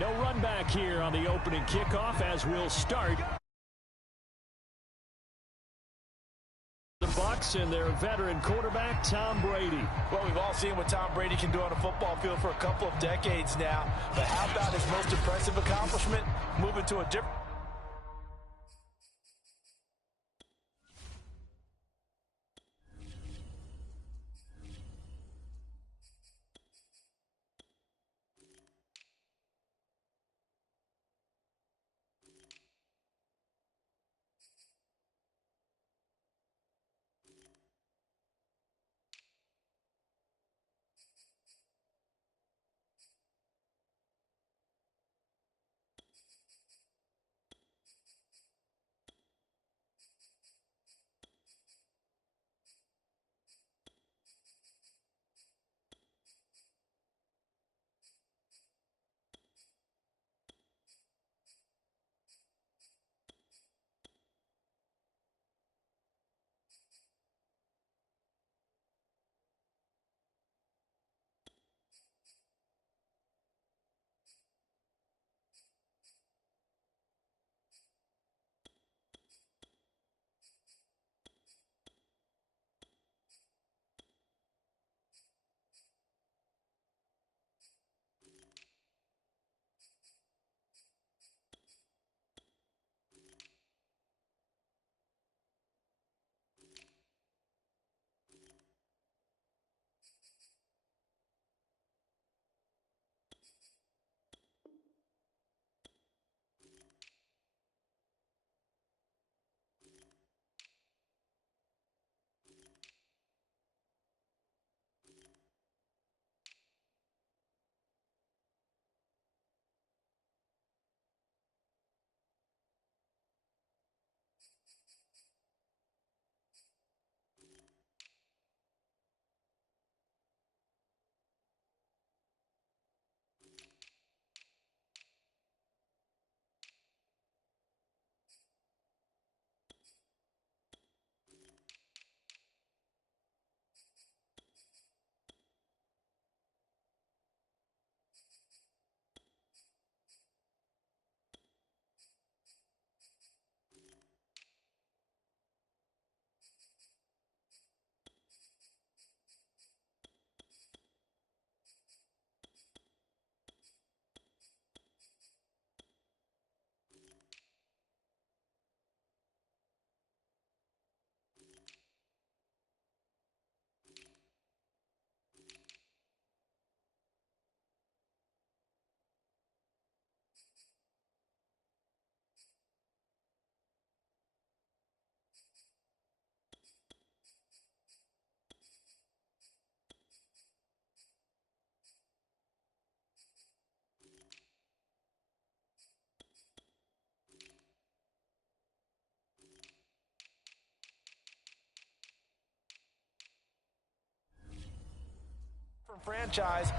No run back here on the opening kickoff as we'll start. The Bucs and their veteran quarterback, Tom Brady. Well, we've all seen what Tom Brady can do on a football field for a couple of decades now. But how about his most impressive accomplishment? Moving to a different... franchise.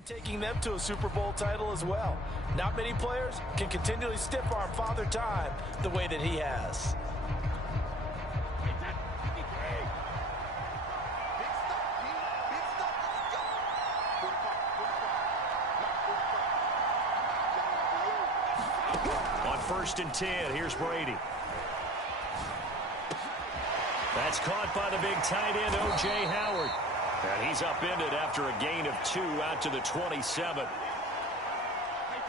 and taking them to a Super Bowl title as well. Not many players can continually stiff-arm Father Time the way that he has. On 1st and 10, here's Brady. That's caught by the big tight end, O.J. Howard. And he's upended after a gain of 2 out to the 27.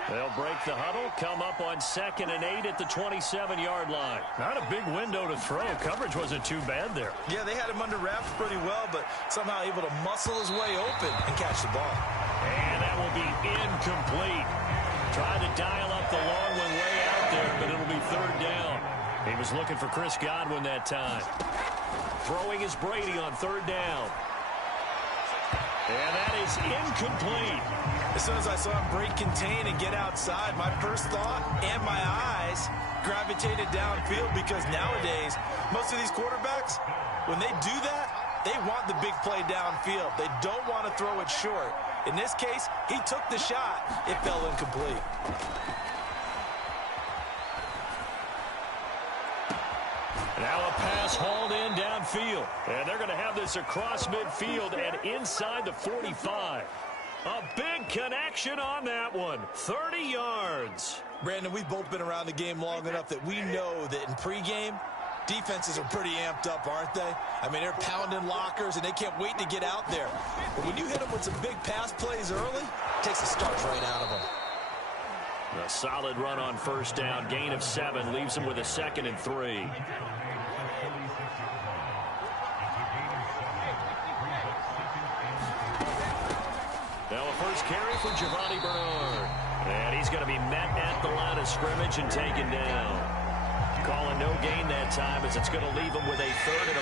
They'll break the huddle, come up on 2nd and 8 at the 27-yard line. Not a big window to throw. Coverage wasn't too bad there. Yeah, they had him under wraps pretty well, but somehow able to muscle his way open and catch the ball. And that will be incomplete. Tried to dial up the long one way out there, but it'll be 3rd down. He was looking for Chris Godwin that time. Throwing is Brady on 3rd down. And that is incomplete. As soon as I saw him break contain and get outside, my first thought and my eyes gravitated downfield, because nowadays, most of these quarterbacks, when they do that, they want the big play downfield. They don't want to throw it short. In this case, he took the shot. It fell incomplete. Now a pass hauled in downfield. And they're going to have this across midfield and inside the 45. A big connection on that one. 30 yards. Brandon, we've both been around the game long enough that we know that in pregame, defenses are pretty amped up, aren't they? I mean, they're pounding lockers, and they can't wait to get out there. But when you hit them with some big pass plays early, it takes the starch right out of them. A solid run on 1st down. Gain of 7 leaves them with a 2nd and 3. Now a first carry for Giovanni Bernard. And he's going to be met at the line of scrimmage and taken down. Calling no gain that time, as it's going to leave him with a 3rd and a...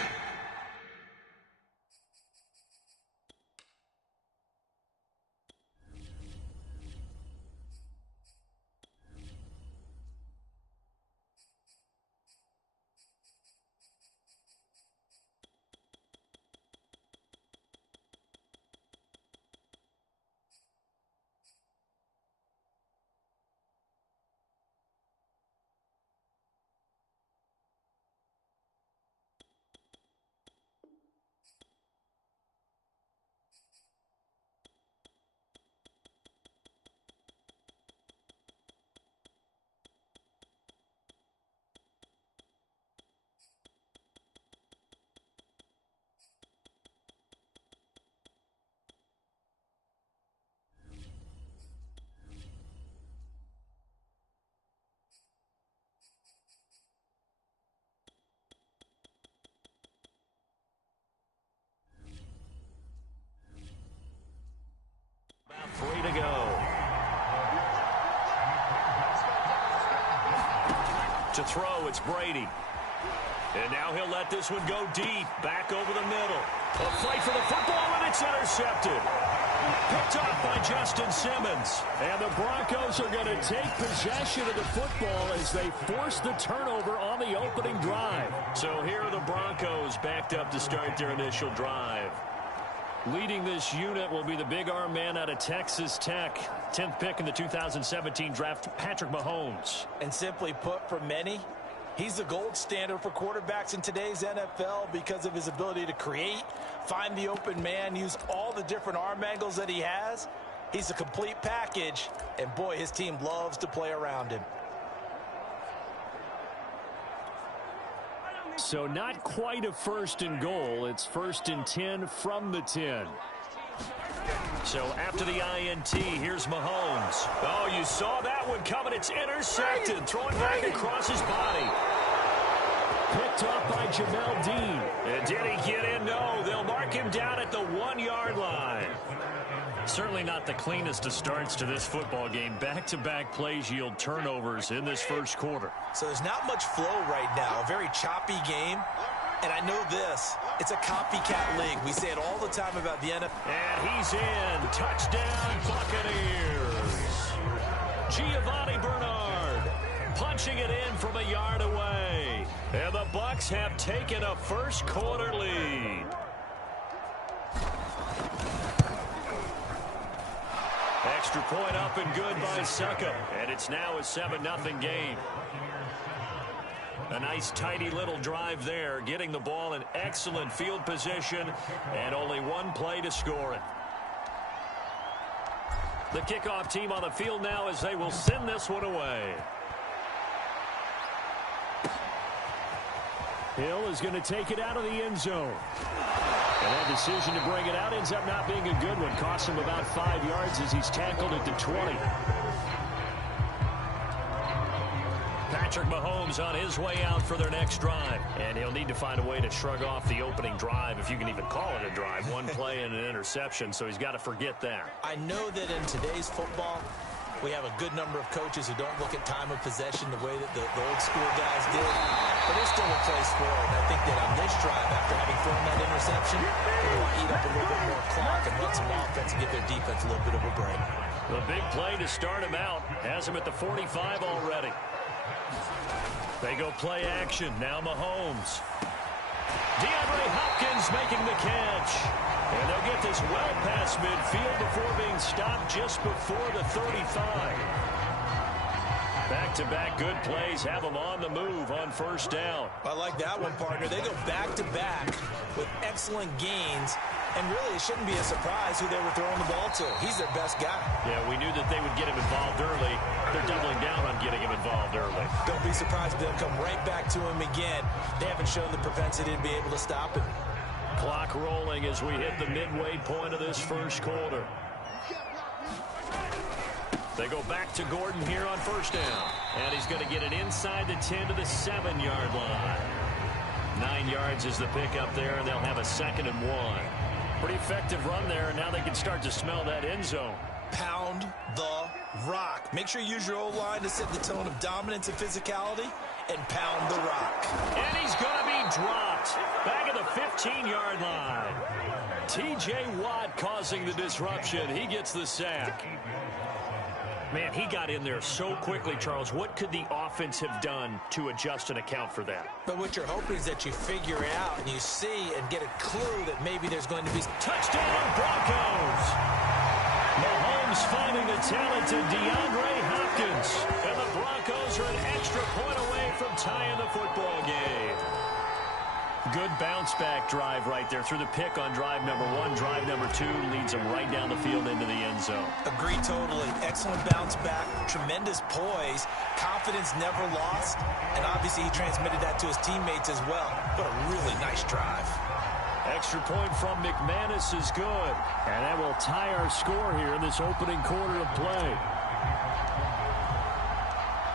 About 3 to go. To throw, it's Brady. And now he'll let this one go deep. Back over the middle. A fight for the football, and it's intercepted. Picked off by Justin Simmons. And the Broncos are going to take possession of the football as they force the turnover on the opening drive. So here are the Broncos backed up to start their initial drive. Leading this unit will be the big arm man out of Texas Tech. 10th pick in the 2017 draft, Patrick Mahomes. And simply put, for many, he's the gold standard for quarterbacks in today's NFL because of his ability to create, find the open man, use all the different arm angles that he has. He's a complete package, and boy, his team loves to play around him. So not quite a 1st and goal. It's 1st and 10 from the 10. So after the INT, here's Mahomes. Oh, you saw that one coming. It's intercepted. Throwing back across his body. Picked up by Jamel Dean. And did he get in? No, they'll mark him down at the 1-yard line. Certainly not the cleanest of starts to this football game. Back-to-back plays yield turnovers in this first quarter. So there's not much flow right now. A very choppy game. And I know this. It's a copycat league. We say it all the time about the NFL. And he's in. Touchdown, Buccaneers. Giovanni Bernard punching it in from a yard away. And the Bucs have taken a first quarter lead. Extra point up and good by Suckup. And it's now a 7-0 game. A nice, tidy little drive there, getting the ball in excellent field position, and only one play to score it. The kickoff team on the field now as they will send this one away. Hill is going to take it out of the end zone. And that decision to bring it out ends up not being a good one. Costs him about 5 yards as he's tackled at the 20. Patrick Mahomes on his way out for their next drive. And he'll need to find a way to shrug off the opening drive, if you can even call it a drive. One play and an interception, so he's got to forget that. I know that in today's football, we have a good number of coaches who don't look at time of possession the way that the old school guys did. But there's still a place for it. And I think that on this drive, after having thrown that interception, they want to eat up a little bit more clock and run some offense and give their defense a little bit of a break. The big play to start him out has him at the 45 already. They go play action. Now Mahomes. DeAndre Hopkins making the catch. And they'll get this well past midfield before being stopped just before the 35. Back-to-back good plays have them on the move on first down. I like that one, partner. They go back-to-back with excellent gains. And really, it shouldn't be a surprise who they were throwing the ball to. He's their best guy. Yeah, we knew that they would get him involved early. They're doubling down on getting him involved early. Don't be surprised if they'll come right back to him again. They haven't shown the propensity to be able to stop him. Clock rolling as we hit the midway point of this first quarter. They go back to Gordon here on first down. And he's going to get it inside the 10 to the 7-yard line. 9 yards is the pickup there, and they'll have a 2nd and 1. Pretty effective run there, and now they can start to smell that end zone. Pound the rock. Make sure you use your O-line to set the tone of dominance and physicality, and pound the rock. And he's going to be dropped back at the 15-yard line. T.J. Watt causing the disruption. He gets the sack. Man, he got in there so quickly, Charles. What could the offense have done to adjust and account for that? But what you're hoping is that you figure it out and you see and get a clue that maybe there's going to be... Touchdown, Broncos! Mahomes finding the talented DeAndre Hopkins. And the Broncos are an extra point away from tying the football game. Good bounce-back drive right there through the pick on drive number 1. Drive number 2 leads them right down the field into the end zone. Agree totally. Excellent bounce-back, tremendous poise, confidence never lost, and obviously he transmitted that to his teammates as well. What a really nice drive. Extra point from McManus is good. And that will tie our score here in this opening quarter of play.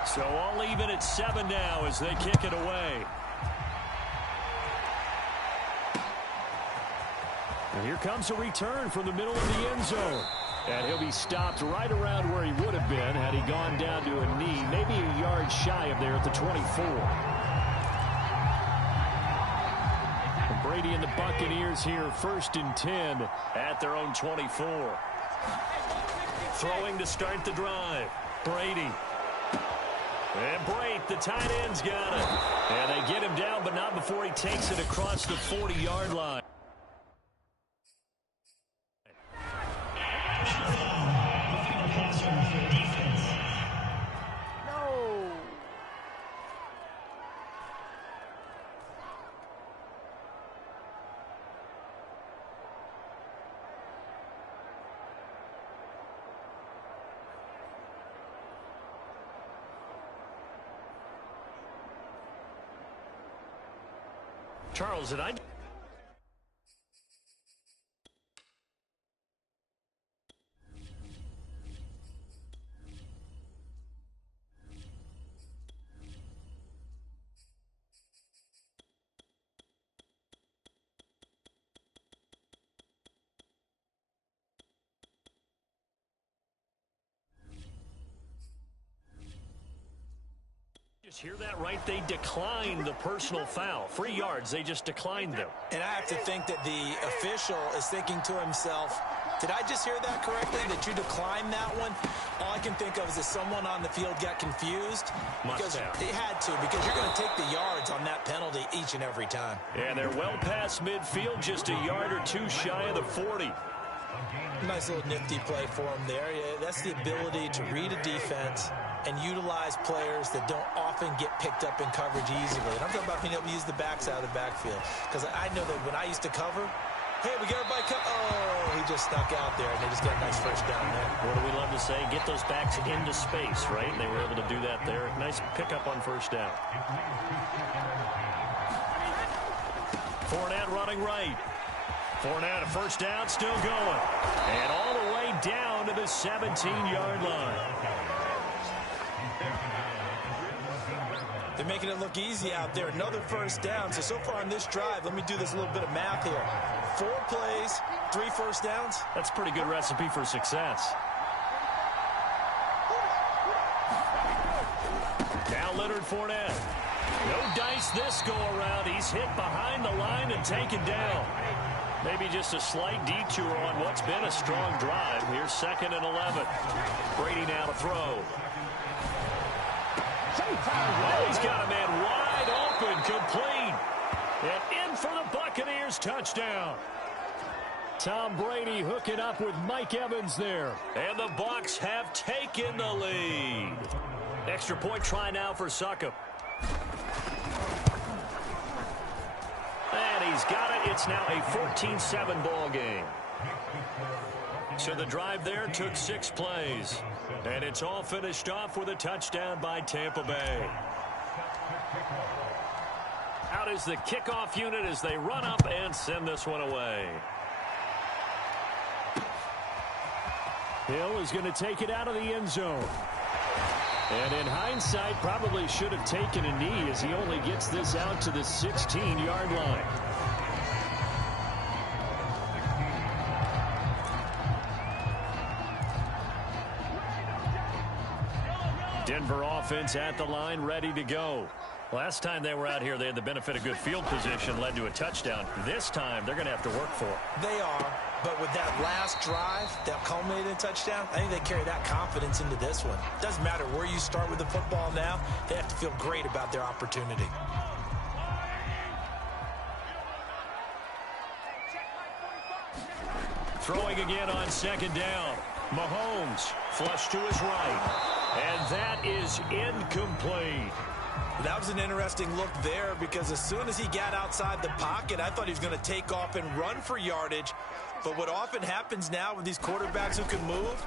So all even at 7 now as they kick it away. And here comes a return from the middle of the end zone. And he'll be stopped right around where he would have been had he gone down to a knee, maybe a yard shy of there at the 24. And Brady and the Buccaneers here, 1st and 10 at their own 24. Throwing to start the drive. Brady. And Brate, the tight end's got it. And they get him down, but not before he takes it across the 40-yard line. Charles, did I... Hear that right? They declined the personal foul. 3 yards, they just declined them. And I have to think that the official is thinking to himself, did I just hear that correctly, that you declined that one? All I can think of is that someone on the field got confused. Because they had to, because you're going to take the yards on that penalty each and every time. And they're well past midfield, just a yard or two shy of the 40. Nice little nifty play for him there. that's the ability to read a defense and utilize players that don't often get picked up in coverage easily. And I'm talking about being able to use the backs out of the backfield. Because I know that when I used to cover, hey, we got everybody oh, he just snuck out there, and they just got a nice first down there. What do we love to say? Get those backs into space, right? And they were able to do that there. Nice pickup on first down. Fournette running right. Fournette, a first down, still going. And all the way down to the 17-yard line. They're making it look easy out there. Another first down. So far on this drive, let me do this little bit of math here. 4 plays, 3 first downs. That's a pretty good recipe for success. Now Leonard Fournette. No dice this go around. He's hit behind the line and taken down. Maybe just a slight detour on what's been a strong drive. Here's 2nd and 11. Brady now to throw. Oh, he's got a man wide open, complete. And in for the Buccaneers touchdown. Tom Brady hooking up with Mike Evans there. And the Bucs have taken the lead. Extra point try now for Succop. And he's got it. It's now a 14-7 ball game. So the drive there took 6 plays. And it's all finished off with a touchdown by Tampa Bay. Out is the kickoff unit as they run up and send this one away. Hill is going to take it out of the end zone. And in hindsight, probably should have taken a knee as he only gets this out to the 16-yard line. Denver offense at the line, ready to go. Last time they were out here, they had the benefit of good field position, led to a touchdown. This time, they're going to have to work for it. They are, but with that last drive that culminated in a touchdown, I think they carry that confidence into this one. Doesn't matter where you start with the football now, they have to feel great about their opportunity. Throwing again on 2nd down. Mahomes flush to his right. And that is incomplete. That was an interesting look there because as soon as he got outside the pocket, I thought he was going to take off and run for yardage. But what often happens now with these quarterbacks who can move,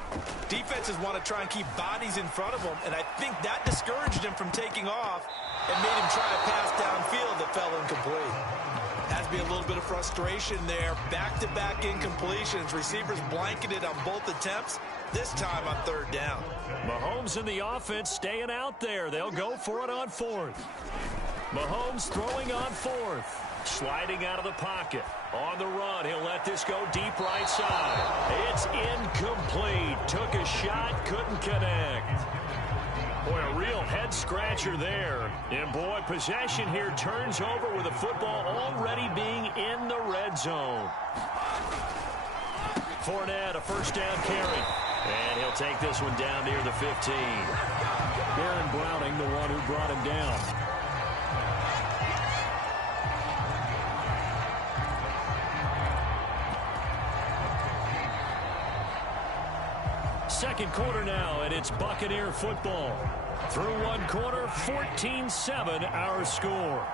defenses want to try and keep bodies in front of them. And I think that discouraged him from taking off and made him try a pass downfield that fell incomplete. Has to be a little bit of frustration there. Back-to-back incompletions. Receivers blanketed on both attempts. This time on 3rd down. Mahomes and the offense staying out there. They'll go for it on 4th. Mahomes throwing on 4th. Sliding out of the pocket. On the run, he'll let this go deep right side. It's incomplete. Took a shot, couldn't connect. Boy, a real head-scratcher there. And, boy, possession here turns over with the football already being in the red zone. Fournette, a first down carry. And he'll take this one down near the 15. Aaron Browning, the one who brought him down. Second quarter now, and it's Buccaneer football. Through one quarter, 14-7 our score.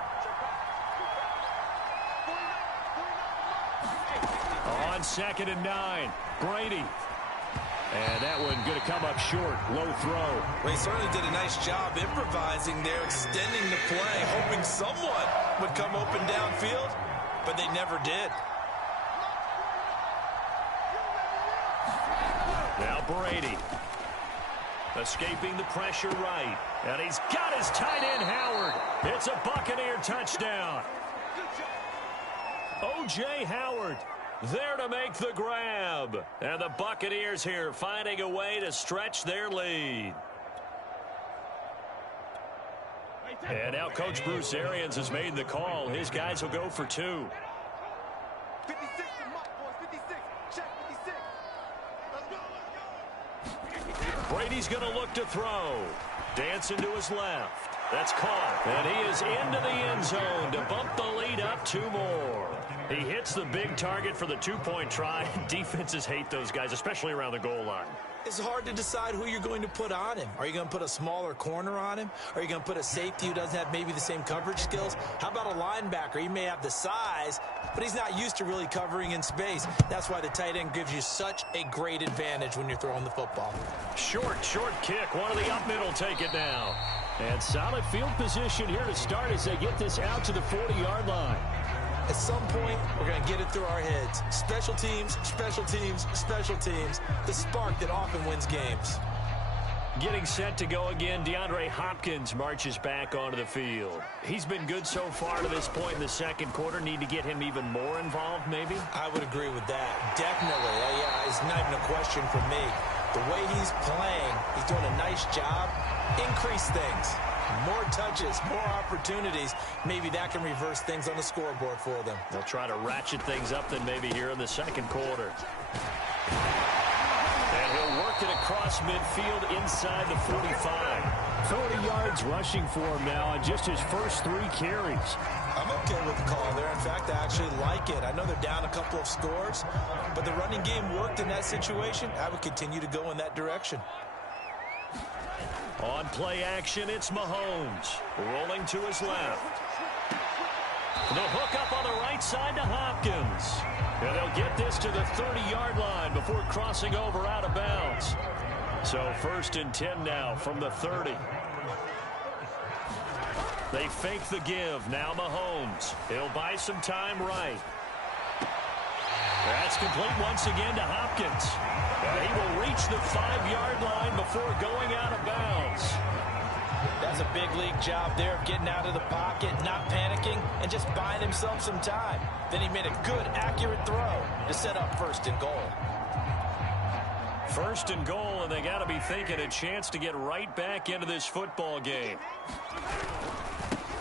On 2nd and 9, Brady. And that one going to come up short. Low throw. Well, he certainly did a nice job improvising there, extending the play, hoping someone would come open downfield, but they never did. Now Brady. Escaping the pressure right. And he's got his tight end, Howard. It's a Buccaneer touchdown. O.J. Howard there to make the grab. And the Buccaneers here finding a way to stretch their lead. And now Coach Bruce Arians has made the call. His guys will go for 2. 56 to Mike, boys. 56. Check 56. Let's go. Brady's going to look to throw. Dancing to his left. That's caught. And he is into the end zone to bump the lead up 2 more. He hits the big target for the 2-point try. Defenses hate those guys, especially around the goal line. It's hard to decide who you're going to put on him. Are you going to put a smaller corner on him? Are you going to put a safety who doesn't have maybe the same coverage skills? How about a linebacker? He may have the size, but he's not used to really covering in space. That's why the tight end gives you such a great advantage when you're throwing the football. Short kick. One of the up middle take it now. And solid field position here to start as they get this out to the 40-yard line. At some point, we're going to get it through our heads. Special teams, special teams, special teams. The spark that often wins games. Getting set to go again, DeAndre Hopkins marches back onto the field. He's been good so far to this point in the second quarter. Need to get him even more involved, maybe? I would agree with that. Definitely. Yeah, it's not even a question for me. The way he's playing, he's doing a nice job. Increase things. More touches, more opportunities. Maybe that can reverse things on the scoreboard for them. They'll try to ratchet things up then maybe here in the second quarter. And he'll work it across midfield inside the 45. 30 yards rushing for him now on just his first 3 carries. I'm okay with the call there. In fact, I actually like it. I know they're down a couple of scores, but the running game worked in that situation. I would continue to go in that direction. On play action, it's Mahomes. Rolling to his left. The hook up on the right side to Hopkins. And they'll get this to the 30-yard line before crossing over out of bounds. So 1st and 10 now from the 30. They fake the give. Now Mahomes. He'll buy some time right. That's complete once again to Hopkins. And he will reach the 5-yard line before going out of bounds. That's a big league job there of getting out of the pocket, not panicking, and just buying himself some time. Then he made a good, accurate throw to set up 1st and goal. 1st and goal, and they got to be thinking a chance to get right back into this football game.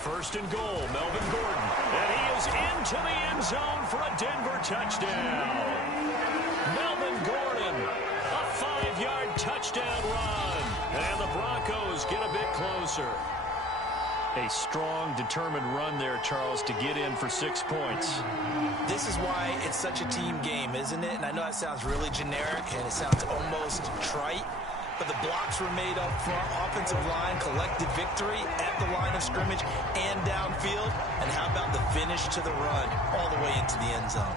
1st and goal, Melvin Gordon. And he is into the end zone for a Denver touchdown. Melvin Gordon, a 5-yard touchdown run. And the Broncos get a bit closer. A strong, determined run there, Charles, to get in for 6 points. This is why it's such a team game, isn't it? And I know that sounds really generic, and it sounds almost trite. But the blocks were made up front, offensive line, collective victory at the line of scrimmage and downfield. And how about the finish to the run all the way into the end zone?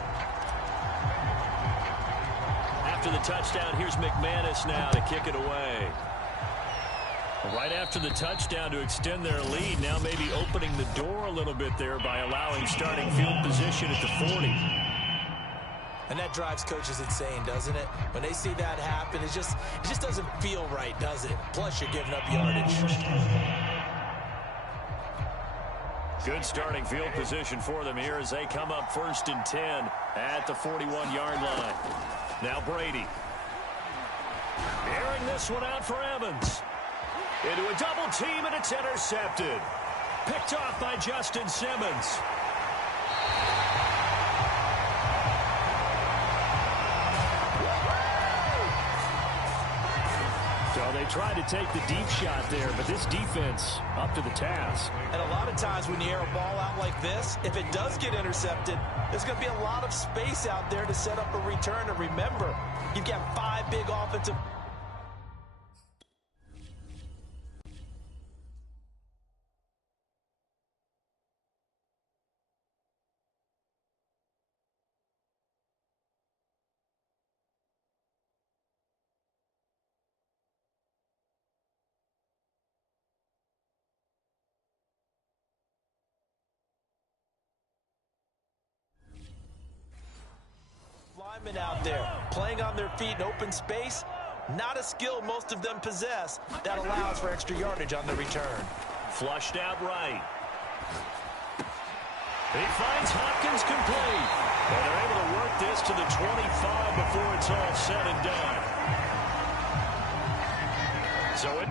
After the touchdown, here's McManus now to kick it away. Right after the touchdown to extend their lead, now maybe opening the door a little bit there by allowing starting field position at the 40. And that drives coaches insane, doesn't it? When they see that happen, it just doesn't feel right, does it? Plus, you're giving up yardage. Good starting field position for them here as they come up 1st and 10 at the 41-yard line. Now Brady. Airing this one out for Evans. Into a double team, and it's intercepted. Picked off by Justin Simmons. So they tried to take the deep shot there, but this defense up to the task. And a lot of times when you air a ball out like this, if it does get intercepted, there's going to be a lot of space out there to set up a return. And remember, you've got 5 big offensive... linemen out there playing on their feet in open space. Not a skill most of them possess that allows for extra yardage on the return. Flushed out right. He finds Hopkins complete. And they're able to work this to the 25 before it's all said and done. So it...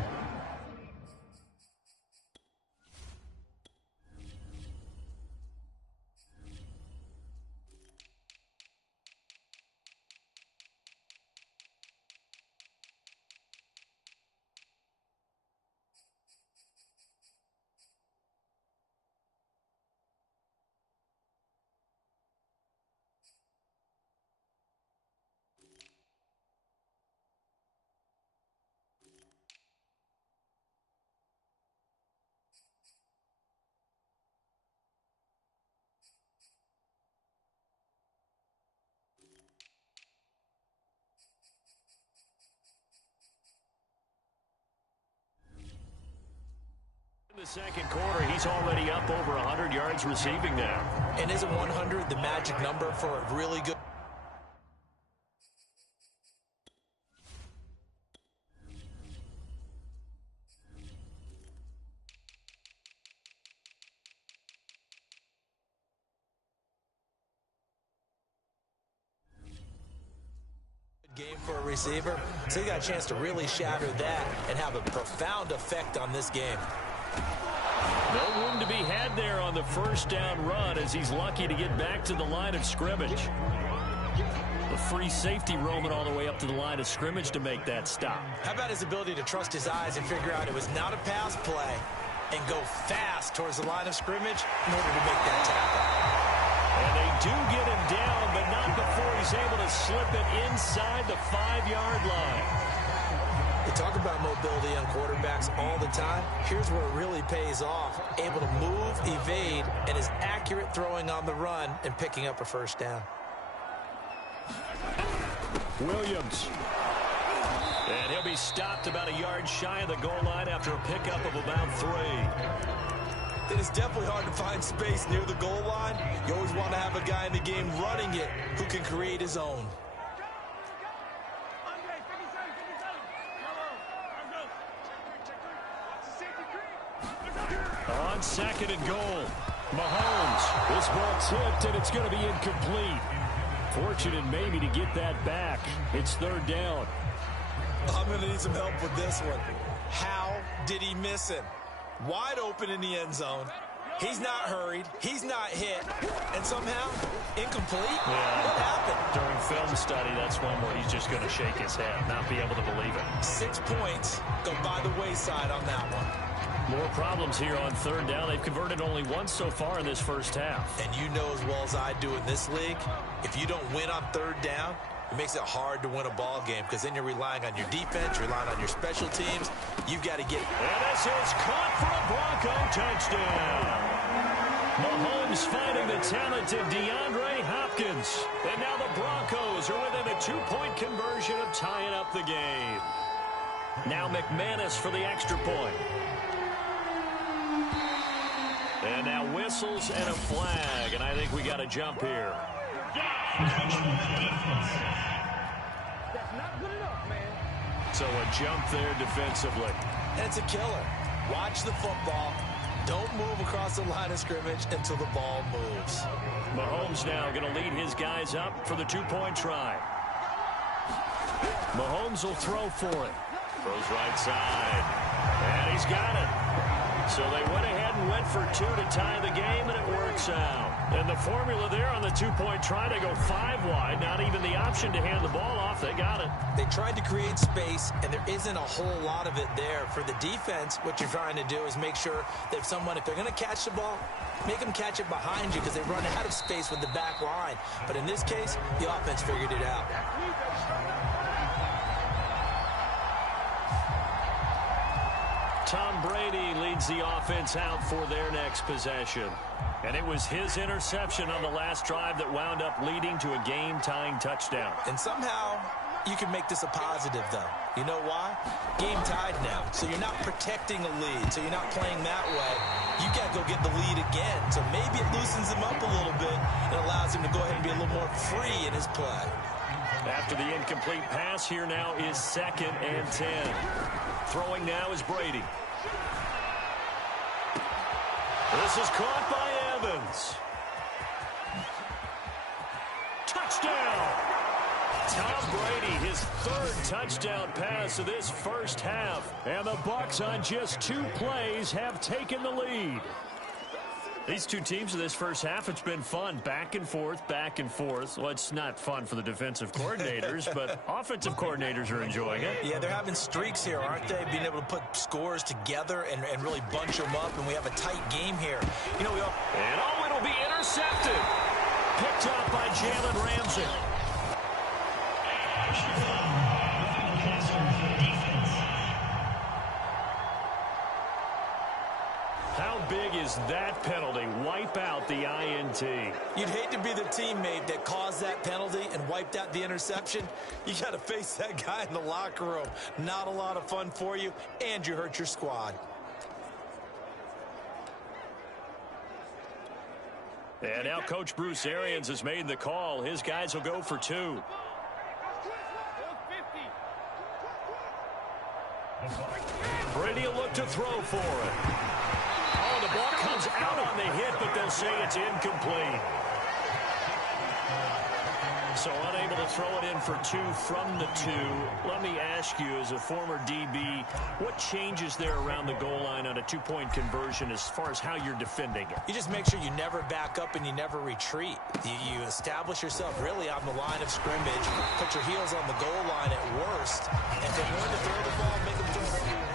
the second quarter, he's already up over 100 yards receiving now. And isn't 100 the magic number for a really good game for a receiver? So he got a chance to really shatter that and have a profound effect on this game. No room to be had there on the first down run as he's lucky to get back to the line of scrimmage. The free safety roaming all the way up to the line of scrimmage to make that stop. How about his ability to trust his eyes and figure out it was not a pass play and go fast towards the line of scrimmage in order to make that tackle. And they do get him down, but not before he's able to slip it inside the 5-yard line. They talk about mobility on quarterbacks all the time. Here's where it really pays off. Able to move, evade, and is accurate throwing on the run and picking up a first down. Williams. And he'll be stopped about a yard shy of the goal line after a pickup of about 3. It is definitely hard to find space near the goal line. You always want to have a guy in the game running it who can create his own. On second and goal, Mahomes. This ball tipped, and it's going to be incomplete. Fortunate maybe to get that back. It's third down. I'm going to need some help with this one. How did he miss him? Wide open in the end zone. He's not hurried. He's not hit. And somehow, incomplete? Yeah. What happened? During film study, that's one where he's just going to shake his head, not be able to believe it. 6 points go by the wayside on that one. More problems here on third down. They've converted only once so far in this first half. And you know as well as I do in this league, if you don't win on third down, it makes it hard to win a ball game because then you're relying on your defense, you're relying on your special teams. You've got to get it. And this is caught for a Bronco touchdown. Mahomes finding the talented DeAndre Hopkins. And now the Broncos are within a 2-point conversion of tying up the game. Now McManus for the extra point. And now whistles and a flag, and I think we got a jump here. So a jump there defensively. And it's a killer. Watch the football. Don't move across the line of scrimmage until the ball moves. Mahomes now going to lead his guys up for the 2-point try. Mahomes will throw for it. Throws right side. And he's got it. So they went ahead and went for 2 to tie the game, and it works out. And the formula there on the 2-point try to go 5 wide, not even the option to hand the ball off. They got it. They tried to create space, and there isn't a whole lot of it there. For the defense, what you're trying to do is make sure that if they're going to catch the ball, make them catch it behind you because they run out of space with the back line. But in this case, the offense figured it out. Tom Brady leads the offense out for their next possession. And it was his interception on the last drive that wound up leading to a game-tying touchdown. And somehow, you can make this a positive, though. You know why? Game tied now, so you're not protecting a lead, so you're not playing that way. You got to go get the lead again, so maybe it loosens him up a little bit and allows him to go ahead and be a little more free in his play. After the incomplete pass, here now is 2nd and 10. Throwing now is Brady. This is caught by Evans. Touchdown! Tom Brady, his 3rd touchdown pass of this first half. And the Bucs on just 2 plays have taken the lead. These two teams in this first half, it's been fun. Back and forth, back and forth. Well, it's not fun for the defensive coordinators, but offensive coordinators are enjoying it. Yeah, they're having streaks here, aren't they? Being able to put scores together and really bunch them up, and we have a tight game here. You know, and it'll be intercepted. Picked up by Jalen Ramsey. How big is that penalty? Wipe out the INT. You'd hate to be the teammate that caused that penalty and wiped out the interception. You got to face that guy in the locker room. Not a lot of fun for you, and you hurt your squad. And now Coach Bruce Arians has made the call. His guys will go for 2. Brady will look to throw for it. Oh, the ball comes out on the hit, but they'll say it's incomplete. So unable to throw it in for 2 from the 2. Let me ask you, as a former DB, what changes there around the goal line on a 2-point conversion as far as how you're defending it? You just make sure you never back up and you never retreat. You establish yourself really on the line of scrimmage, put your heels on the goal line at worst, and if they're going to throw the ball, make them throw it over your head.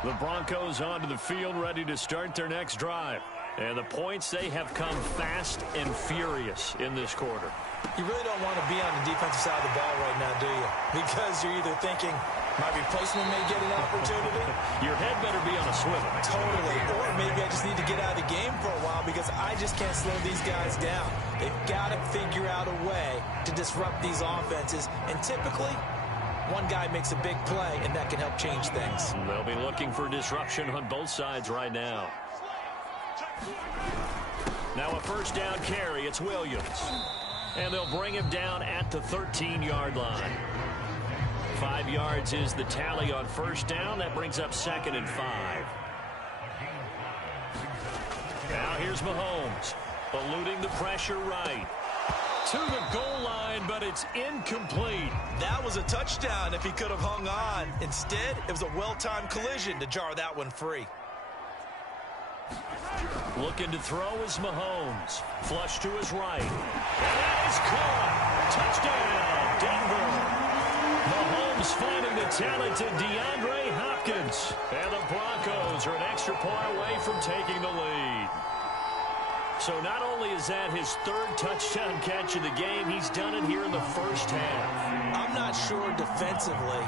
The Broncos onto the field, ready to start their next drive. And the points, they have come fast and furious in this quarter. You really don't want to be on the defensive side of the ball right now, do you? Because you're either thinking, my replacement may get an opportunity. Your head better be on a swivel. Totally. Or maybe I just need to get out of the game for a while because I just can't slow these guys down. They've got to figure out a way to disrupt these offenses. And typically, one guy makes a big play, and that can help change things. They'll be looking for disruption on both sides right now. Now a first down carry. It's Williams. And they'll bring him down at the 13-yard line. 5 yards is the tally on first down. That brings up 2nd and 5. Now here's Mahomes, eluding the pressure right. To the goal line, but it's incomplete. That was a touchdown if he could have hung on. Instead, it was a well-timed collision to jar that one free. Looking to throw is Mahomes. Flush to his right. That is caught. Touchdown, Denver. Mahomes finding the talented DeAndre Hopkins. And the Broncos are an extra point away from taking the lead. So not only is that his 3rd touchdown catch of the game, he's done it here in the first half. I'm not sure defensively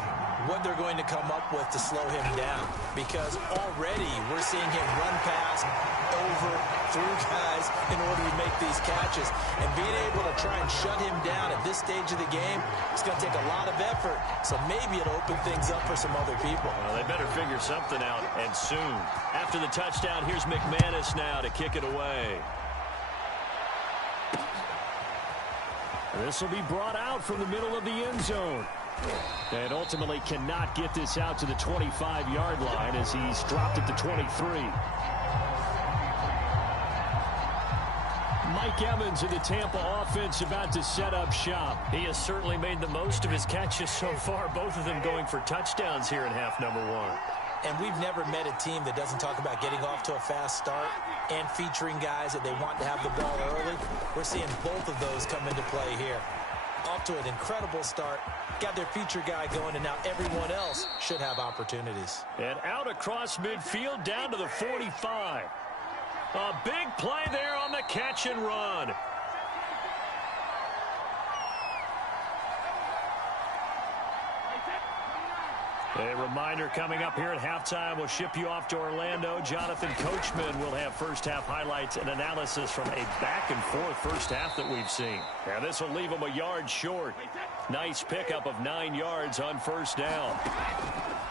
what they're going to come up with to slow him down, because already we're seeing him run past, over, through guys in order to make these catches. And being able to try and shut him down at this stage of the game, it's going to take a lot of effort. So maybe it'll open things up for some other people. Well, they better figure something out, and soon. After the touchdown, here's McManus now to kick it away. This will be brought out from the middle of the end zone. And ultimately cannot get this out to the 25-yard line as he's dropped at the 23. Mike Evans in the Tampa offense about to set up shop. He has certainly made the most of his catches so far, both of them going for touchdowns here in half number 1. And we've never met a team that doesn't talk about getting off to a fast start and featuring guys that they want to have the ball early. We're seeing both of those come into play here. Off to an incredible start, got their feature guy going, and now everyone else should have opportunities. And out across midfield down to the 45. A big play there on the catch and run. A reminder coming up here at halftime. We'll ship you off to Orlando. Jonathan Coachman will have first half highlights and analysis from a back-and-forth first half that we've seen. And this will leave them a yard short. Nice pickup of 9 yards on first down.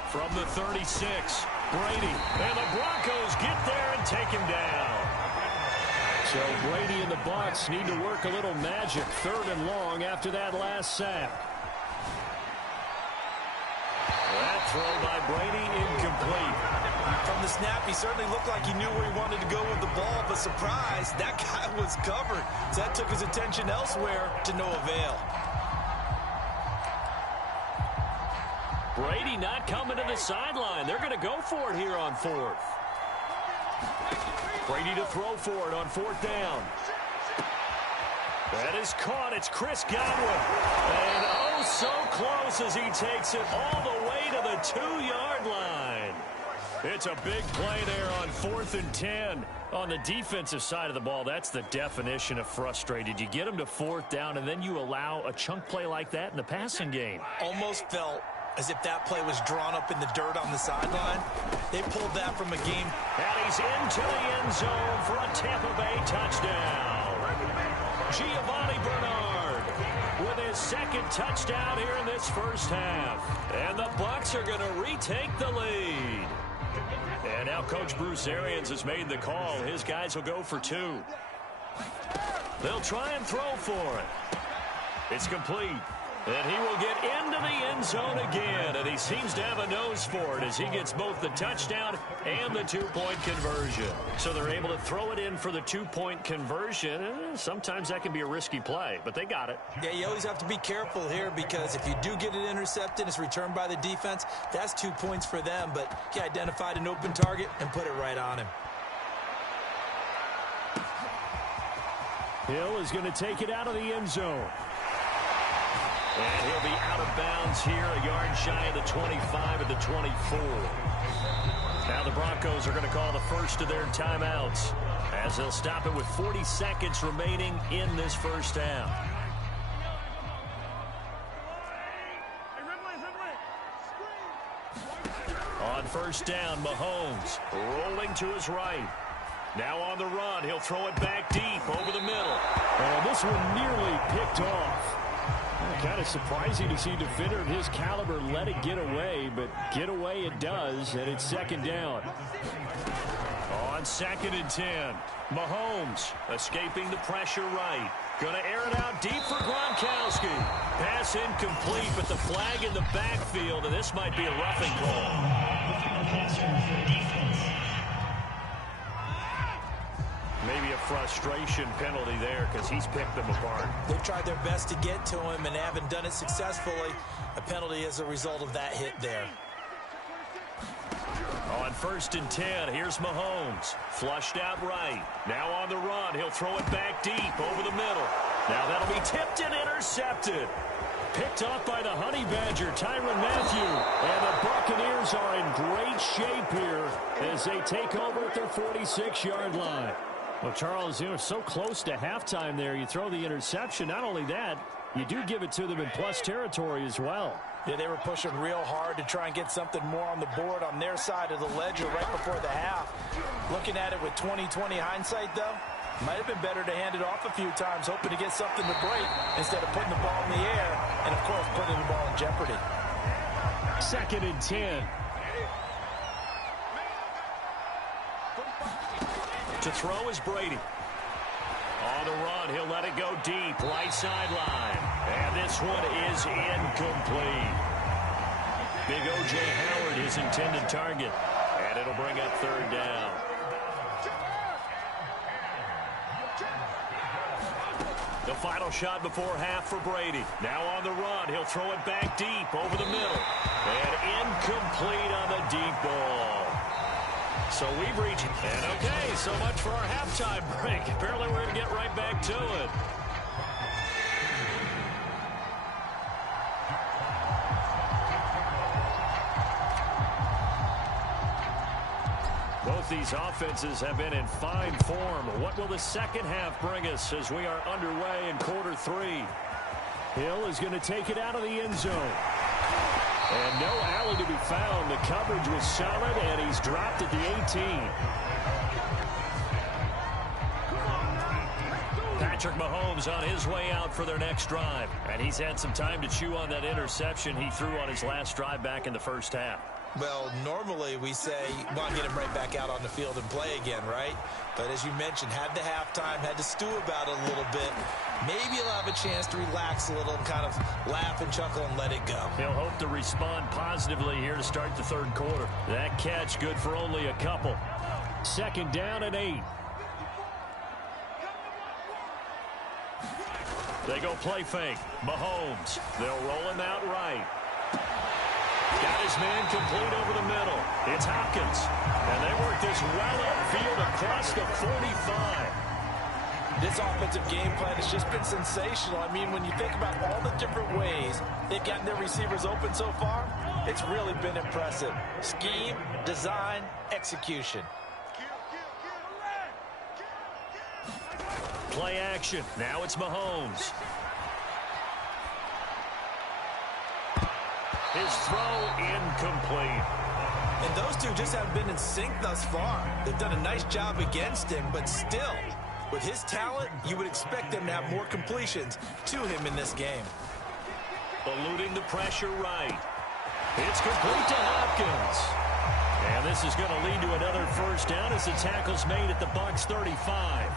From the 36, Brady. And the Broncos get there and take him down. So Brady and the Bucs need to work a little magic. 3rd and long after that last sack. That throw by Brady incomplete. From the snap, he certainly looked like he knew where he wanted to go with the ball, but surprise, that guy was covered. So that took his attention elsewhere to no avail. Brady not coming to the sideline. They're going to go for it here on 4th. Brady to throw for it on 4th down. That is caught. It's Chris Godwin. And oh, so close as he takes it all the way to the 2-yard line. It's a big play there on 4th and 10. On the defensive side of the ball, that's the definition of frustrated. You get them to 4th down, and then you allow a chunk play like that in the passing game. Almost felt as if that play was drawn up in the dirt on the sideline. They pulled that from a game. And he's into the end zone for a Tampa Bay touchdown. Giovanni Bernard with his second touchdown here in this first half. And the Bucs are going to retake the lead. And now Coach Bruce Arians has made the call. His guys will go for 2. They'll try and throw for it. It's complete. And he will get into the end zone again. And he seems to have a nose for it as he gets both the touchdown and the 2-point conversion. So they're able to throw it in for the 2-point conversion. Sometimes that can be a risky play, but they got it. Yeah, you always have to be careful here because if you do get it intercepted, it's returned by the defense. That's 2 points for them, but he identified an open target and put it right on him. Hill is going to take it out of the end zone. And he'll be out of bounds here, a yard shy of the 25 at the 24. Now the Broncos are going to call the first of their timeouts as they'll stop it with 40 seconds remaining in this first half. On first down, Mahomes rolling to his right. Now on the run, he'll throw it back deep over the middle. And this one nearly picked off. Kind of surprising to see a defender of his caliber let it get away, but get away it does, and it's second down. On 2nd and 10, Mahomes escaping the pressure right. Going to air it out deep for Gronkowski. Pass incomplete, but the flag in the backfield, and this might be a roughing call. Maybe a frustration penalty there because he's picked them apart. They've tried their best to get to him and haven't done it successfully. A penalty as a result of that hit there. On 1st and 10, here's Mahomes. Flushed out right. Now on the run, he'll throw it back deep over the middle. Now that'll be tipped and intercepted. Picked off by the Honey Badger, Tyrann Mathieu. And the Buccaneers are in great shape here as they take over at their 46-yard line. Well, Charles, so close to halftime there. You throw the interception. Not only that, you do give it to them in plus territory as well. Yeah, they were pushing real hard to try and get something more on the board on their side of the ledger right before the half. Looking at it with 20/20 hindsight, though, might have been better to hand it off a few times, hoping to get something to break instead of putting the ball in the air and, of course, putting the ball in jeopardy. 2nd and 10. To throw is Brady. On the run, he'll let it go deep, right sideline. And this one is incomplete. Big O.J. Howard, his intended target. And it'll bring up 3rd down. The final shot before half for Brady. Now on the run, he'll throw it back deep over the middle. And incomplete on the deep ball. So we've reached, and okay, so much for our halftime break. Apparently we're going to get right back to it. Both these offenses have been in fine form. What will the second half bring us as we are underway in quarter 3? Hill is going to take it out of the end zone. And no alley to be found. The coverage was solid, and he's dropped at the 18. Patrick Mahomes on his way out for their next drive. And he's had some time to chew on that interception he threw on his last drive back in the first half. Well, normally we say, well, get him right back out on the field and play again, right? But as you mentioned, had the halftime, had to stew about it a little bit. Maybe he'll have a chance to relax a little and kind of laugh and chuckle and let it go. He'll hope to respond positively here to start the 3rd quarter. That catch good for only a couple. 2nd down and 8. They go play fake. Mahomes. They'll roll him out right. Got his man complete over the middle. It's Hopkins. And they work this well upfield across the 45. This offensive game plan has just been sensational. I mean, when you think about all the different ways they've gotten their receivers open so far, it's really been impressive. Scheme, design, execution. Play action. Now it's Mahomes. His throw incomplete. And those two just haven't been in sync thus far. They've done a nice job against him, but still, With his talent, you would expect them to have more completions to him in this game. Eluding the pressure right. It's complete to Hopkins. And this is going to lead to another first down as the tackle's made at the Bucs 35.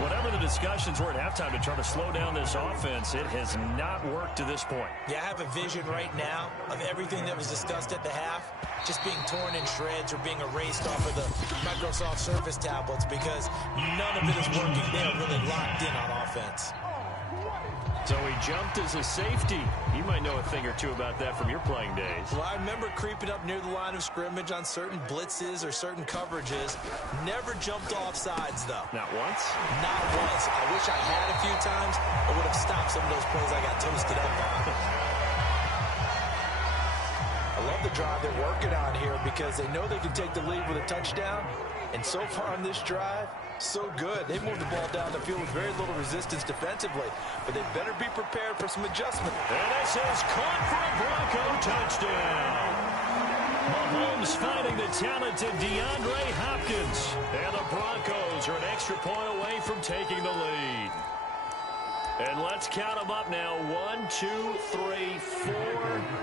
Whatever the discussions were at halftime to try to slow down this offense, it has not worked to this point. Yeah, I have a vision right now of everything that was discussed at the half just being torn in shreds or being erased off of the Microsoft Surface tablets because none of it is working. They are really locked in on offense. So he jumped as a safety. You might know a thing or two about that from your playing days. Well, I remember creeping up near the line of scrimmage on certain blitzes or certain coverages. Never jumped off sides, though. Not once? Not once. I wish I had a few times. I would have stopped some of those plays I got toasted up on. I love the drive they're working on here because they know they can take the lead with a touchdown. And so far on this drive, so good. They moved the ball down the field with very little resistance defensively, but they better be prepared for some adjustment. And this is caught for a Bronco touchdown. Mahomes finding the talented DeAndre Hopkins. And the Broncos are an extra point away from taking the lead. And let's count them up now. 1, 2, 3, 4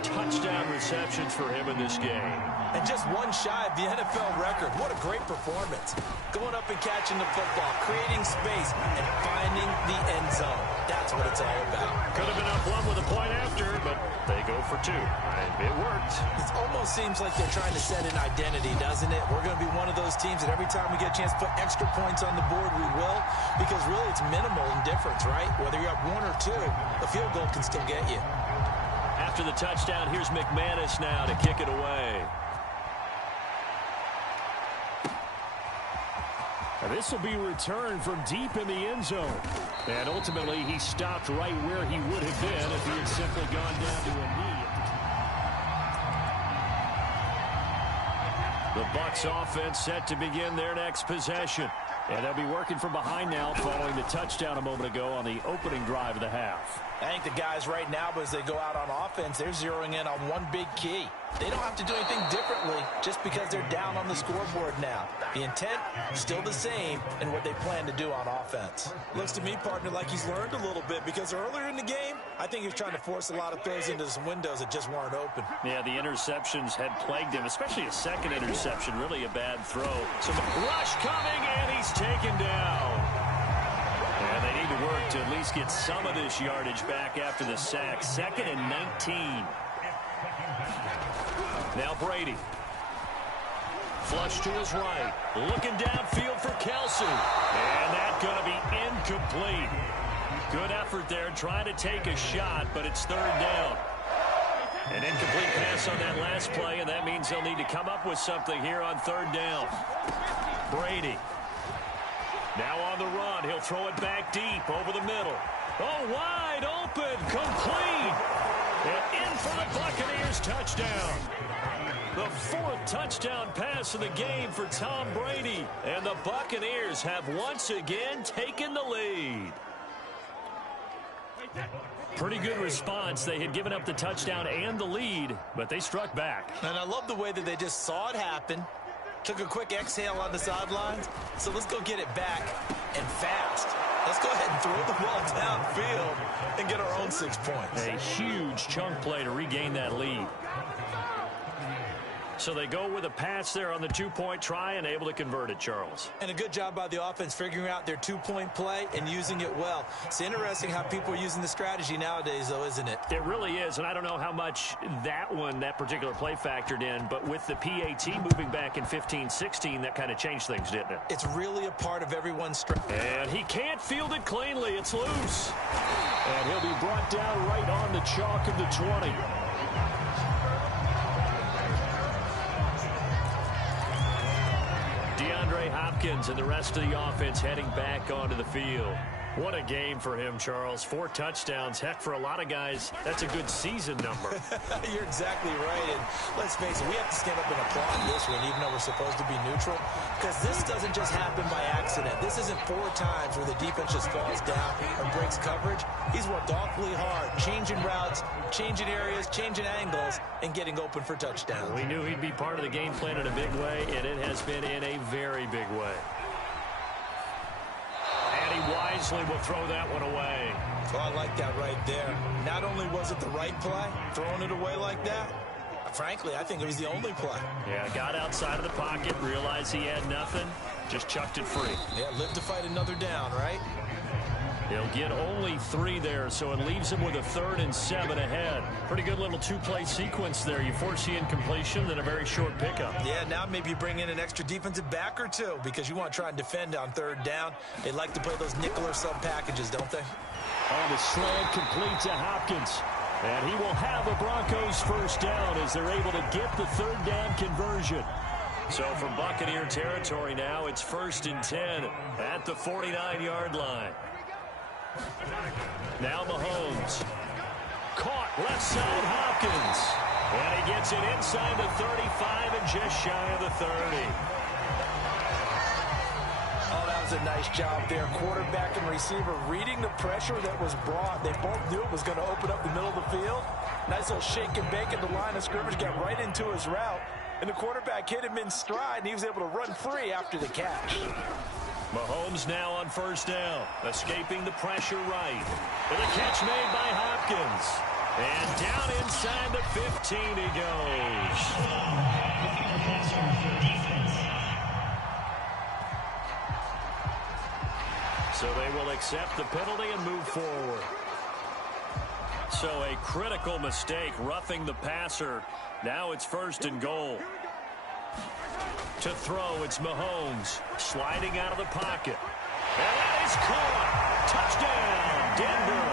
touchdown receptions for him in this game. And just one shy of the NFL record. What a great performance. Going up and catching the football, creating space, and finding the end zone. That's what it's all about. Could have been up one with a point after, but they go for 2. It worked. It almost seems like they're trying to set an identity, doesn't it? We're going to be one of those teams that every time we get a chance to put extra points on the board, we will. Because really it's minimal in difference, right? Whether you're up 1 or 2, the field goal can still get you. After the touchdown, here's McManus now to kick it away. And this will be returned from deep in the end zone. And ultimately, he stopped right where he would have been if he had simply gone down to a knee. The Bucs offense set to begin their next possession. And they'll be working from behind now following the touchdown a moment ago on the opening drive of the half. I think the guys right now, as they go out on offense, they're zeroing in on one big key. They don't have to do anything differently just because they're down on the scoreboard now. The intent still the same in what they plan to do on offense. Looks to me, partner, like he's learned a little bit because earlier in the game, I think he was trying to force a lot of throws into some windows that just weren't open. Yeah, the interceptions had plagued him, especially a second interception, really a bad throw. So the rush coming, and he's taken down. And they need to work to at least get some of this yardage back after the sack. 2nd and 19. Now Brady. Flush to his right. Looking downfield for Kelsey. And that's going to be incomplete. Good effort there trying to take a shot, but it's 3rd down. An incomplete pass on that last play, and that means they'll need to come up with something here on 3rd down. Brady. Now on the run. He'll throw it back deep over the middle. Oh, wide open. Complete. And in for the Buccaneers touchdown. The 4th touchdown pass of the game for Tom Brady. And the Buccaneers have once again taken the lead. Pretty good response. They had given up the touchdown and the lead, but they struck back. And I love the way that they just saw it happen. Took a quick exhale on the sidelines. So let's go get it back and fast. Let's go ahead and throw the ball downfield and get our own 6 points. A huge chunk play to regain that lead. So they go with a pass there on the 2-point try and able to convert it, Charles. And a good job by the offense figuring out their 2-point play and using it well. It's interesting how people are using the strategy nowadays, though, isn't it? It really is, and I don't know how much that particular play factored in, but with the PAT moving back in 15-16, that kind of changed things, didn't it? It's really a part of everyone's strategy. And he can't field it cleanly. It's loose. And he'll be brought down right on the chalk of the 20. DeAndre Hopkins and the rest of the offense heading back onto the field. What a game for him, Charles. 4 touchdowns. Heck, for a lot of guys, that's a good season number. You're exactly right. And let's face it, we have to stand up and applaud this one, even though we're supposed to be neutral, because this doesn't just happen by accident. This isn't 4 times where the defense just falls down and breaks coverage. He's worked awfully hard, changing routes, changing areas, changing angles, and getting open for touchdowns. We knew he'd be part of the game plan in a big way, and it has been in a very big way. wisely will throw that one away. Oh, I like that right there. Not only was it the right play, throwing it away like that, frankly, I think it was the only play. Yeah, got outside of the pocket, realized he had nothing, just chucked it free. Yeah, live to fight another down, right? He'll get only 3 there, so it leaves him with a 3rd and 7 ahead. Pretty good little 2-play sequence there. You force the incompletion, then a very short pickup. Yeah, now maybe you bring in an extra defensive back or 2 because you want to try and defend on 3rd down. They like to play those nickel or sub packages, don't they? On the slant, complete to Hopkins. And he will have a Broncos first down as they're able to get the 3rd down conversion. So from Buccaneer territory now, it's 1st and 10 at the 49-yard line. Now Mahomes. Caught left side Hopkins. And he gets it inside the 35 and just shy of the 30. Oh, that was a nice job there. Quarterback and receiver reading the pressure that was brought. They both knew it was going to open up the middle of the field. Nice little shake and bake at the line of scrimmage. Got right into his route. And the quarterback hit him in stride, and he was able to run free after the catch. Mahomes now on 1st down, escaping the pressure right. With a catch made by Hopkins. And down inside the 15 he goes. So they will accept the penalty and move forward. So a critical mistake, roughing the passer. Now it's 1st and goal. To throw, it's Mahomes, sliding out of the pocket. And that is caught. Touchdown, Denver.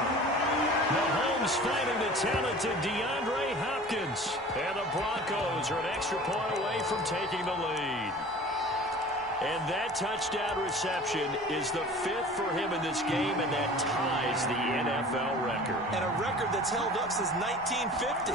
Mahomes finding the talented DeAndre Hopkins. And the Broncos are an extra point away from taking the lead. And that touchdown reception is the 5th for him in this game, and that ties the NFL record. And a record that's held up since 1950.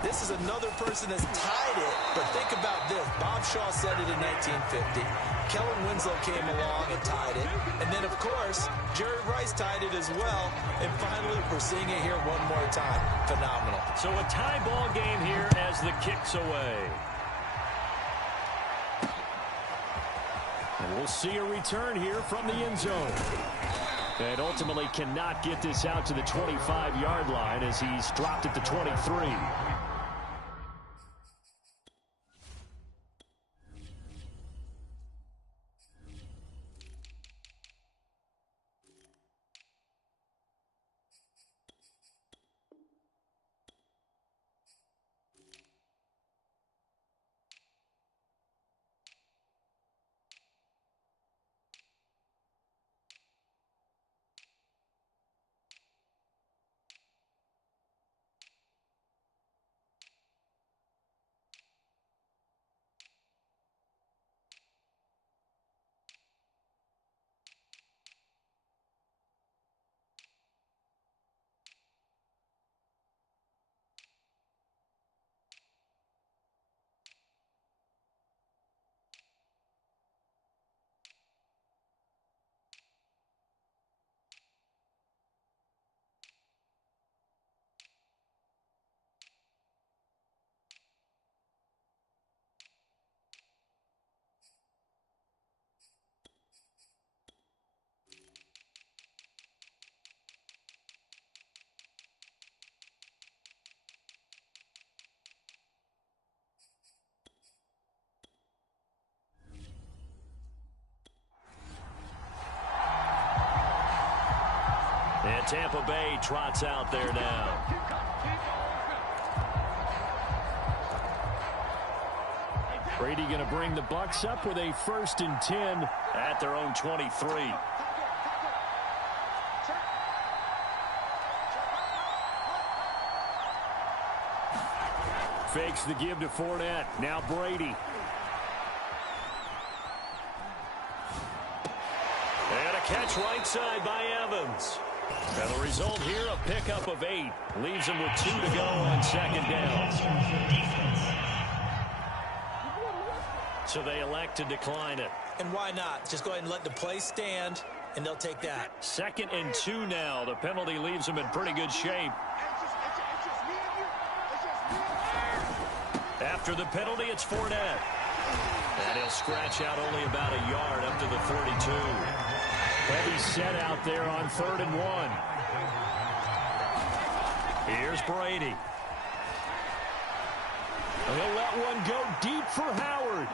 This is another person that's tied it, but think about this. Bob Shaw said it in 1950. Kellen Winslow came along and tied it. And then, of course, Jerry Rice tied it as well. And finally, we're seeing it here one more time. Phenomenal. So a tie ball game here as the kick's away. And we'll see a return here from the end zone. And ultimately cannot get this out to the 25-yard line as he's dropped at the 23. And Tampa Bay trots out there now. Brady going to bring the Bucs up with a 1st and 10 at their own 23. Fakes the give to Fournette. Now Brady. And a catch right side by Evans. And the result here, a pickup of 8. Leaves him with 2 to go on 2nd down. So they elect to decline it. And why not? Just go ahead and let the play stand, and they'll take that. 2nd and 2 now. The penalty leaves him in pretty good shape. After the penalty, it's Fournette. And he'll scratch out only about a yard up to the 32. Heavy set out there on 3rd and 1. Here's Brady. He'll let one go deep for Howard.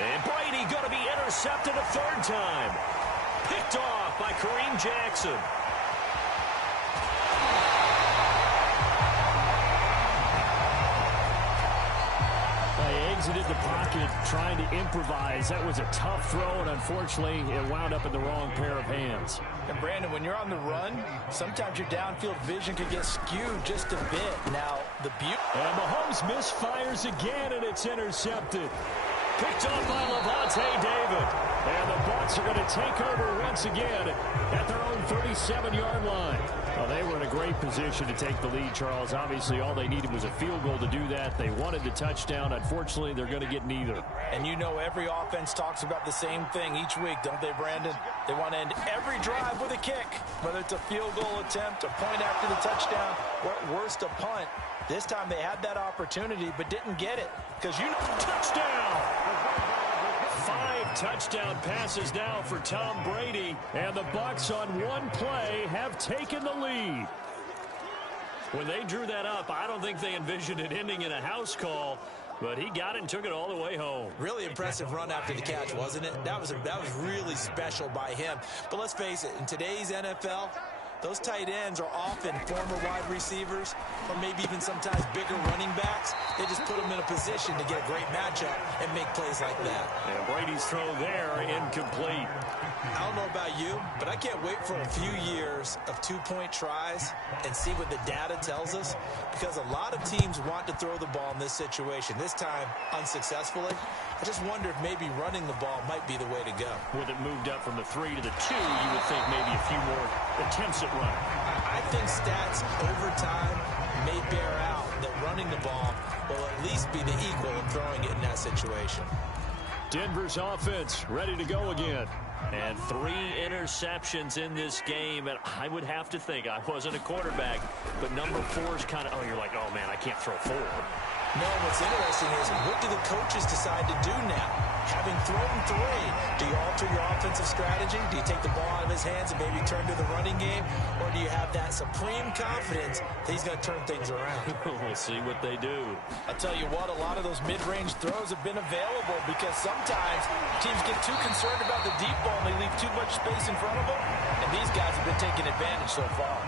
And Brady going to be intercepted a 3rd time. Picked off by Kareem Jackson. Exited the pocket trying to improvise. That was a tough throw, and unfortunately, it wound up in the wrong pair of hands. And Brandon, when you're on the run, sometimes your downfield vision can get skewed just a bit. Now, the beauty... And Mahomes misfires again, and it's intercepted. Picked off by Levante David. And the Bucs are going to take over once again at their own 37-yard line. Well, they were in a great position to take the lead, Charles. Obviously, all they needed was a field goal to do that. They wanted the touchdown. Unfortunately, they're going to get neither. And you know every offense talks about the same thing each week, don't they, Brandon? They want to end every drive with a kick, whether it's a field goal attempt, a point after the touchdown, or at worst, a punt. This time they had that opportunity but didn't get it. Because you know, touchdown! 5 touchdown passes now for Tom Brady, and the Bucs on one play have taken the lead. When they drew that up, I don't think they envisioned it ending in a house call, but he got it and took it all the way home. Really impressive run after the catch, wasn't it? That was really special by him. But let's face it, in today's NFL, those tight ends are often former wide receivers or maybe even sometimes bigger running backs. They just put them in a position to get a great matchup and make plays like that. And Brady's throw there incomplete. I don't know about you, but I can't wait for a few years of 2-point tries and see what the data tells us, because a lot of teams want to throw the ball in this situation. This time, unsuccessfully. I just wonder if maybe running the ball might be the way to go. With it moved up from the 3 to the 2, you would think maybe a few more attempts at running. I think stats over time may bear out that running the ball will at least be the equal of throwing it in that situation. Denver's offense ready to go again. And 3 interceptions in this game. And I would have to think, I wasn't a quarterback, but number 4 is kind of, oh, you're like, oh, man, I can't throw 4. No, what's interesting is, what do the coaches decide to do now? Having thrown 3, do you alter your offensive strategy? Do you take the ball out of his hands and maybe turn to the running game? Or do you have that supreme confidence that he's going to turn things around? We'll see what they do. I'll tell you what, a lot of those mid-range throws have been available because sometimes teams get too concerned about the deep ball and they leave too much space in front of them. And these guys have been taking advantage so far.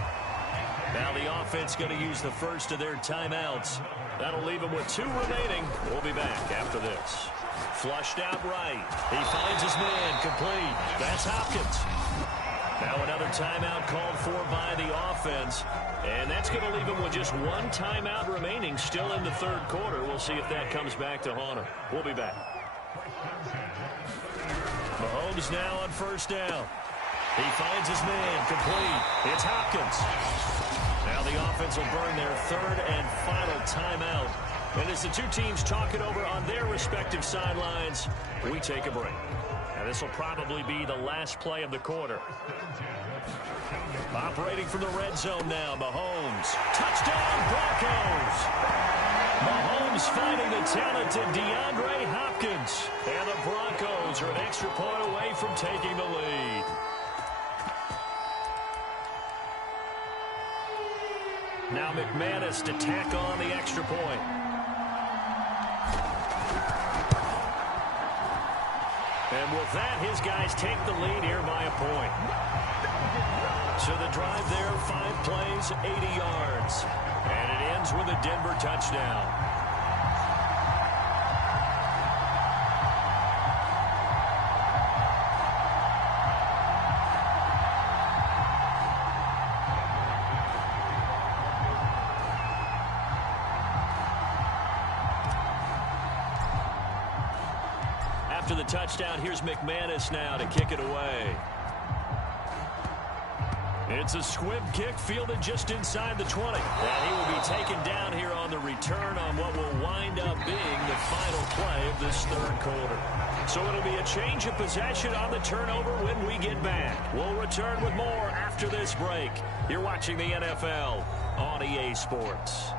Now the offense going to use the first of their timeouts. That'll leave them with 2 remaining. We'll be back after this. Flushed out right. He finds his man complete. That's Hopkins. Now another timeout called for by the offense. And that's going to leave him with just 1 timeout remaining still in the 3rd quarter. We'll see if that comes back to haunt him. We'll be back. Mahomes now on 1st down. He finds his man complete. It's Hopkins. Now the offense will burn their 3rd and final timeout. And as the 2 teams talk it over on their respective sidelines, we take a break. And this will probably be the last play of the quarter. Operating from the red zone now, Mahomes. Touchdown, Broncos! Mahomes finding the talented DeAndre Hopkins. And the Broncos are an extra point away from taking the lead. Now McManus to tack on the extra point. And with that, his guys take the lead here by a point. So the drive there, 5 plays, 80 yards. And it ends with a Denver touchdown. After the touchdown, here's McManus now to kick it away. It's a squib kick fielded just inside the 20. And he will be taken down here on the return on what will wind up being the final play of this 3rd quarter. So it'll be a change of possession on the turnover when we get back. We'll return with more after this break. You're watching the NFL on EA Sports.